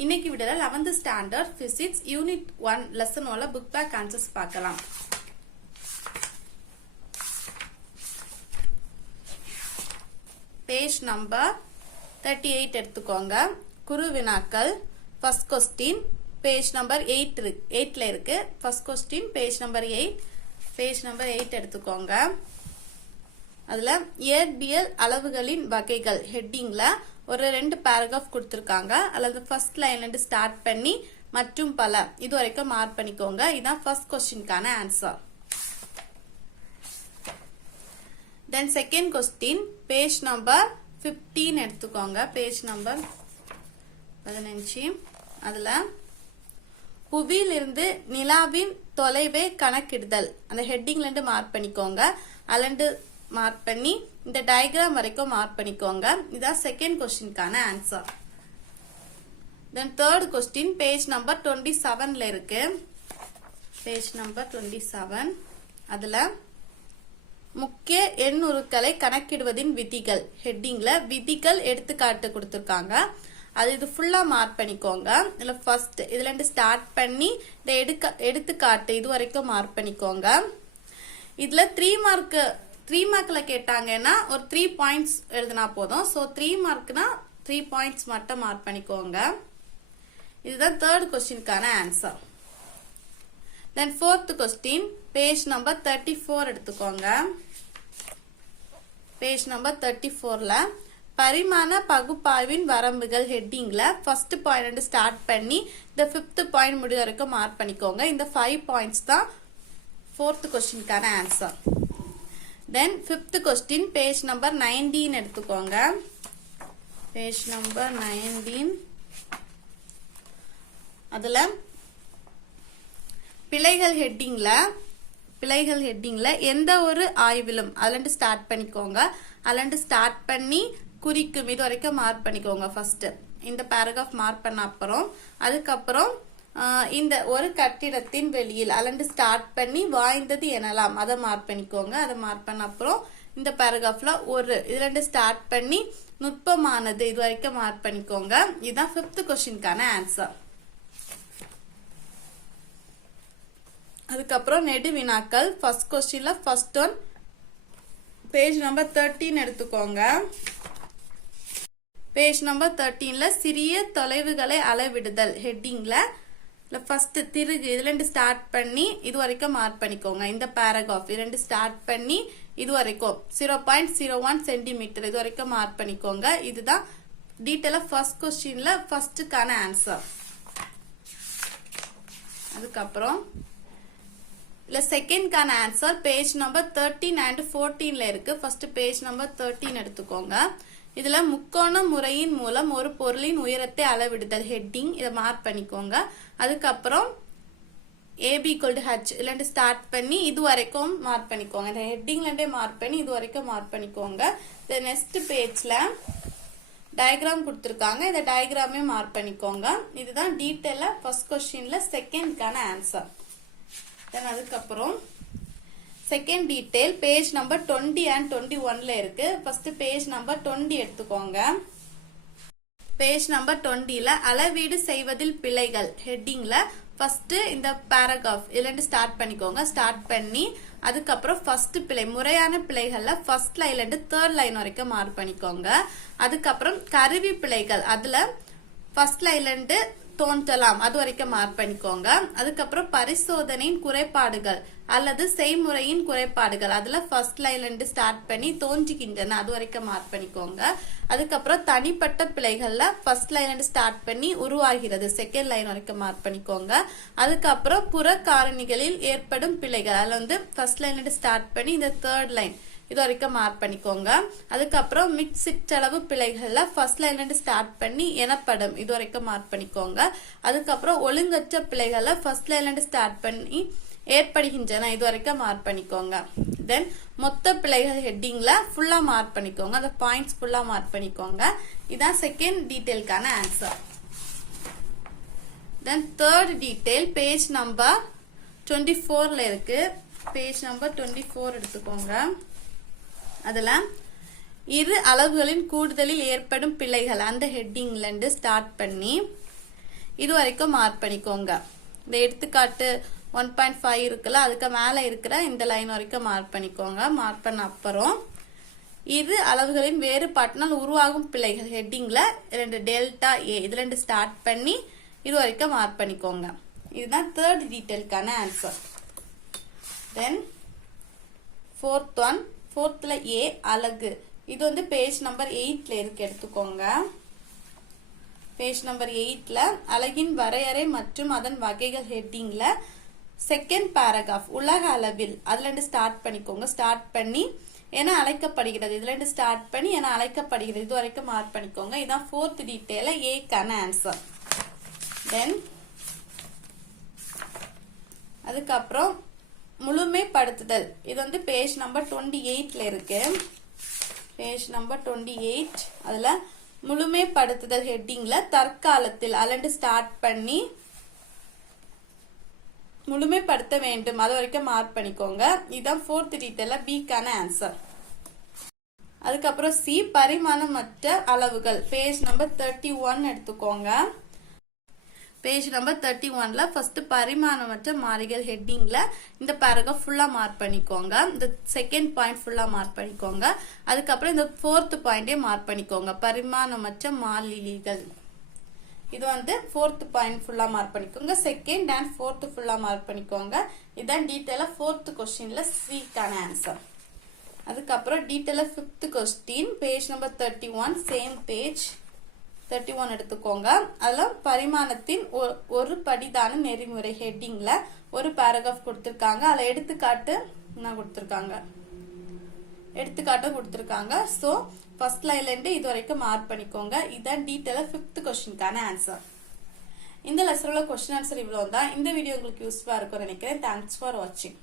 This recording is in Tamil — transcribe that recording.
இன்னைக்கு விடல 11th standard physics unit 1 lesson 1 book back answers பார்க்கலாம். பேஜ் நம்பர் 38 எடுத்துக்கோங்க. குரு வினாக்கள் ஃபர்ஸ்ட் क्वेश्चन பேஜ் நம்பர் 8ல இருக்கு. ஃபர்ஸ்ட் क्वेश्चन பேஜ் நம்பர் 8 எடுத்துக்கோங்க. அதுல இயற்பியல் அளவுகளின் வகைகள் ஹெட்டிங்ல ஒரு 2 பேராகிராஃப் கொடுத்திருக்காங்க. அல்லது ஃபர்ஸ்ட் லைன்ல இருந்து ஸ்டார்ட் பண்ணி மற்றும் பல இது வரைக்கும் மார்க் பண்ணிக்கோங்க. இதான் ஃபர்ஸ்ட் क्वेश्चनக்கான answer. Then second question page number 15 எடுத்துக்கோங்க. பேஜ் நம்பர் 15 அதுல புவியிலிருந்து நிலாவின் தொலைவை கணக்கிடுதல் அந்த ஹெட்டிங்ல இருந்து மார்க் பண்ணிக்கோங்க. அல்லது மார்க் பண்ணி இந்த டயக்ராம் வரைக்கும் மார்க் பண்ணிக்கோங்க. இதான் செகண்ட் क्वेश्चनக்கான answer. Then third question page number 27ல இருக்கு. பேஜ் நம்பர் 27 அதுல முக்கிய எண்ணுருக்களை கணக்கிடுவதின் விதிகள் ஹெட்டிங்ல விதிகள் எடுத்துக்காட்டு கொடுத்திருக்காங்க. அது இது ஃபுல்லா மார்க் பண்ணிக்கோங்க. இதுல ஃபர்ஸ்ட் இதுல இருந்து ஸ்டார்ட் பண்ணி இந்த எடுத்துக்காட்டு இது வரைக்கும் மார்க் பண்ணிக்கோங்க. இதுல 3 மார்க்ல கேட்டாங்கன்னா ஒரு 3 பாயிண்ட்ஸ் எழுதினா போதும். சோ 3 மார்க்னா 3 பாயிண்ட்ஸ் மட்டும் மார்க் பண்ணிக்கோங்க. இதுதான் தேர்ட் क्वेश्चनக்கான answer. Then fourth question page number 34 எடுத்துக்கோங்க. பேஜ் நம்பர் 34ல பரிமாண பகுப்பாய்வின் வரம்புகள் ஹெட்டிங்ல ஃபர்ஸ்ட் பாயிண்ட் ஸ்டார்ட் பண்ணி இந்த 5th பாயிண்ட் முடிவு வரைக்கும் மார்க் பண்ணிக்கோங்க. இந்த 5 பாயிண்ட்ஸ் தான் ஃபோர்த் क्वेश्चनக்கான ஆன்சர். தென் 5th क्वेश्चन பேஜ் நம்பர் 19 எடுத்துக்கோங்க. பேஜ் நம்பர் 19 அதுல பிழைகள் ஹெட்டிங்ல எந்த ஒரு ஆய்விலும் அதுல ஸ்டார்ட் பண்ணிக்கோங்க. அதுல ஸ்டார்ட் பண்ணி குறிக்கும் இது வரைக்கும் மார்க் பண்ணிக்கோங்க. ஃபர்ஸ்ட் இந்த பேராகிராஃப் மார்க் பண்ண அப்புறம் அதுக்கப்புறம் இந்த ஒரு கட்டிடத்தின் வெளியில் அதுல ஸ்டார்ட் பண்ணி வாய்ந்தது எனலாம் அதை மார்க் பண்ணிக்கோங்க. அதை மார்க் பண்ண அப்புறம் இந்த பேராகிராஃப்ல ஒரு இதுல ஸ்டார்ட் பண்ணி நுட்பமானது இது வரைக்கும் மார்க் பண்ணிக்கோங்க. இதுதான் 5th क्वेश्चनக்கான ஆன்சர். அதுக்கப்புறம் நெடு வினாக்கள் ஃபர்ஸ்ட் क्वेश्चनல ஃபர்ஸ்ட் ஒன் பேஜ் நம்பர் 13 எடுத்துக்கோங்க. பேஜ் நம்பர் 13ல சிறிய தொலைவுகளை அளவிடுதல் ஹெட்டிங்ல ஃபர்ஸ்ட் திருகு இதுல இருந்து ஸ்டார்ட் பண்ணி இது வரைக்கும் மார்க் பண்ணிக்கோங்க. இந்த பேராகிராஃப் இதுல ஸ்டார்ட் பண்ணி இது வரைக்கும் 0.01 சென்டிமீட்டர் இது வரைக்கும் மார்க் பண்ணிக்கோங்க. இதுதான் டீடைலா ஃபர்ஸ்ட் क्वेश्चनல ஃபர்ஸ்ட்கான ஆன்சர். அதுக்கப்புறம் இல்ல செகண்ட்கான ஆன்சர் பேஜ் நம்பர் 13 and 14ல இருக்கு. ஃபர்ஸ்ட் பேஜ் நம்பர் 13 எடுத்துக்கோங்க. இதுல முக்கோண முறையின் மூலம் ஒரு பொருளின் உயரத்தை அளவிடுதல் ஹெட்டிங் இதை மார்க் பண்ணிக்கோங்க. அதுக்கப்புறம் AB = H இல்ல ஸ்டார்ட் பண்ணி இது வரைக்கும் மார்க் பண்ணிக்கோங்க. இந்த ஹெட்டிங்ல இருந்தே மார்க் பண்ணி இது வரைக்கும் மார்க் பண்ணிக்கோங்க. இந்த நெக்ஸ்ட் பேஜ்ல டயக்ராம் கொடுத்திருக்காங்க. இந்த டயக்ராமே மார்க் பண்ணிக்கோங்க. இதுதான் டீடைலா ஃபர்ஸ்ட் क्वेश्चनல செகண்ட்கான ஆன்சர். தென் அதுக்கப்புறம் second detail page number 20 and 21ல இருக்கு. ஃபர்ஸ்ட் பேஜ் நம்பர் 20 எடுத்துக்கோங்க. பேஜ் நம்பர் 20ல அளவீடு செய்வதில் பிழைகள் ஹெட்டிங்ல ஃபர்ஸ்ட் இந்த பேராகிராஃப் இதுல ஸ்டார்ட் பண்ணிக்கோங்க. ஸ்டார்ட் பண்ணி அதுக்கப்புறம் ஃபர்ஸ்ட் பிழை முறையான பிழைகள்ல ஃபர்ஸ்ட் லைன்ல இருந்து தேர்ட் லைன் வரைக்கும் மார்க் பண்ணிக்கோங்க. அதுக்கப்புறம் கருவி பிழைகள் அதுல ஃபர்ஸ்ட் லைன்ல இருந்து தோன்றலாம் அது வரைக்கும் மார்க் பண்ணிக்கோங்க. அதுக்கப்புறம் பரிசோதனையின் குறைபாடுகள் அல்லது செய்முறையின் குறைபாடுகள் அதுல ஃபர்ஸ்ட் லைன்ல இருந்து ஸ்டார்ட் பண்ணி தோன்றுகின்றன அது வரைக்கும் மார்க் பண்ணிக்கோங்க. அதுக்கப்புறம் தனிப்பட்ட பிழைகள்ல ஃபர்ஸ்ட் லைன்ல இருந்து ஸ்டார்ட் பண்ணி உருவாகிறது செகண்ட் லைன் வரைக்கும் மார்க் பண்ணிக்கோங்க. அதுக்கப்புறம் புற காரணிகளில் ஏற்படும் பிழைகள் அதுல ஃபர்ஸ்ட் லைன்ல இருந்து ஸ்டார்ட் பண்ணி இந்த தேர்ட் லைன் இது வரைக்கும் மார்க் பண்ணிக்கோங்க. அதுக்கப்புறம் சிற்றளவு பிழைகள்ல ஃபர்ஸ்ட் லைன்ல இருந்து ஸ்டார்ட் பண்ணி எனப்படும் இது வரைக்கும் மார்க் பண்ணிக்கோங்க. அதுக்கப்புறம் ஒழுங்கற்ற பிழைகள்ல ஃபர்ஸ்ட் லைன்ல இருந்து ஸ்டார்ட் பண்ணி ஏற்படுகின்றன இது வரைக்கும் மார்க் பண்ணிக்கோங்க. தென் மொத்த பிழைகள் ஹெட்டிங்ல ஃபுல்லா மார்க் பண்ணிக்கோங்க. அந்த பாயிண்ட்ஸ் ஃபுல்லா மார்க் பண்ணிக்கோங்க. இதான் செகண்ட் டீடைல்கான answer. Then third detail page number 24ல இருக்கு. பேஜ் நம்பர் 24 எடுத்துக்கோங்க. அதுல இரு அளவுகளின் கூடுதலில் ஏற்படும் பிழைகள் அந்த ஹெட்டிங்ல இருந்து ஸ்டார்ட் பண்ணி இது வரைக்கும் மார்க் பண்ணிக்கோங்க. இந்த எடுத்துக்காட்டு 1.5 இருக்குல்ல, அதுக்கு மேல இருக்கிற இந்த லைன் வரைக்கும் மார்க் பண்ணிக்கோங்க. மார்க் பண்ண அப்புறம் இது அளவுகளின் வேறுபாட்டினால் உருவாகும் பிழைகள் ஹெட்டிங்ல 2 டெல்டா ஏ இதுல இருந்து ஸ்டார்ட் பண்ணி இது வரைக்கும் மார்க் பண்ணிக்கோங்க. இதுதான் தேர்ட் டீடைல்கான ஆன்சர். தென் ஃபோர்த் ஒன், ஃபோர்த்ல ஏ அலகு. இது வந்து பேஜ் நம்பர் 8ல இருக்கு, எடுத்துக்கோங்க. பேஜ் நம்பர் 8ல அலகின் வரையறை மற்றும் அதன் வகைகள் ஹெட்டிங்ல செகண்ட் பேராகிராஃப் உலக அளவில் அதுல இருந்து ஸ்டார்ட் பண்ணிக்கோங்க. ஸ்டார்ட் பண்ணி என அழைக்கப்படுகிறது, இதுல இருந்து ஸ்டார்ட் பண்ணி என அழைக்கப்படுகிறது இது வரைக்கும் மார்க் பண்ணிக்கோங்க. இதான் ஃபோர்த் டீடைல ஏக்கான ஆன்சர். தென் அதுக்கப்புறம் முழுமைப்படுத்துதல். இது வந்து பேஜ் நம்பர் 28ல இருக்கு. பேஜ் நம்பர் 28 அதுல முழுமைப்படுத்துதல் ஹெட்டிங்ல தற்காலத்தில் அலண்டு ஸ்டார்ட் பண்ணி முழுமைப்படுத்த வேண்டும் அது வரைக்கும் மார்க் பண்ணிக்கோங்க. இதுதான் ஃபோர்த் டீடைல பிக்கான ஆன்சர். அதுக்கப்புறம் சி பரிமாணமற்ற அளவுகள். பேஜ் நம்பர் 31 எடுத்துக்கோங்க. பேஜ் நம்பர் 31ல ஃபர்ஸ்ட் பரிமாணமற்ற மாறிகள் ஹெட்டிங்ல இந்த பேராகிராஃப் ஃபுல்லா மார்க் பண்ணிக்கோங்க. இந்த செகண்ட் பாயிண்ட் ஃபுல்லா மார்க் பண்ணிக்கோங்க. அதுக்கப்புறம் இந்த ஃபோர்த் பாயிண்டே மார்க் பண்ணிக்கோங்க, பரிமாணமற்ற மாறிலிகள். இது வந்து ஃபோர்த் பாயிண்ட் ஃபுல்லா மார்க் பண்ணிக்கோங்க. செகண்ட் அண்ட் ஃபோர்த் ஃபுல்லா மார்க் பண்ணிக்கோங்க. இதான் டீடைலா ஃபோர்த் கொஸ்டின்ல சிக்கான ஆன்சர். அதுக்கப்புறம் டீடைலா fifth question page number 31 same page 31 எடுத்துக்கோங்க. அதுல பரிமாணத்தின் ஒரு படிதான நெறிமுறை ஹெட்டிங்ல ஒரு பேராகிராஃப் கொடுத்திருக்காங்க. அதுல எடுத்துக்காட்டும் கொடுத்திருக்காங்க. சோ ஃபர்ஸ்ட் லைன்ல இருந்து இது வரைக்கும் மார்க் பண்ணிக்கோங்க. இதான் டீடைலா ஃபிஃப்த் கொஸ்டினுக்கான ஆன்சர். இந்த லெசன்ல கொஸ்டின் ஆன்சர் இவ்வளவு தான். இந்த வீடியோ உங்களுக்கு யூஸ்ஃபுல்லா இருக்கும்னு நினைக்கிறேன். தேங்க்ஸ் ஃபார் வாட்சிங்.